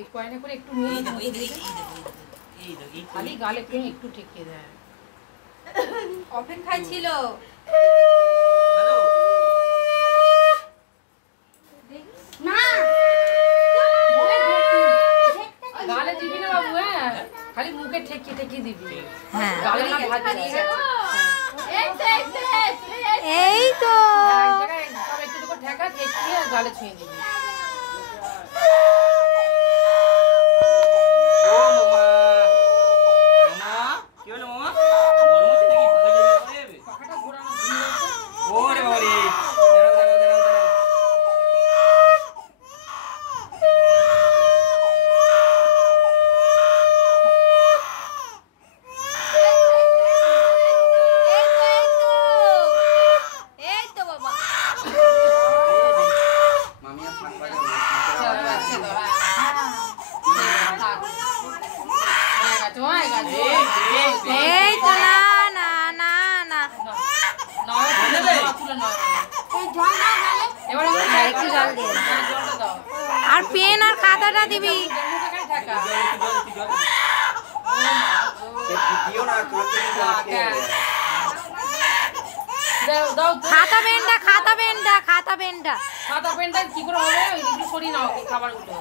এই কয়না করে একটু নিয়ে খালি গালে একটু ঠেকিয়ে দেয়। অফেন খাইছিল। না গালে দিবি না বাবু, হ্যাঁ খালি মুখে ঠেকিয়ে ঠেকিয়ে দিবি। হ্যাঁ গালে না ভাজি দিয়ে এই তো সব একটু করে ঠেকা ঠেকিয়ে আর গালে ছুঁয়ে দিবি। এই তো না না না না একটু জল দিয়ে আর পেন আর খাতাটা দিবি। খাতা পেনটা খাতা পেনটা খাতা পেনটা খাতা পেনটা কি করে হবে? একটু সরিয়ে নাও খাবারগুলো।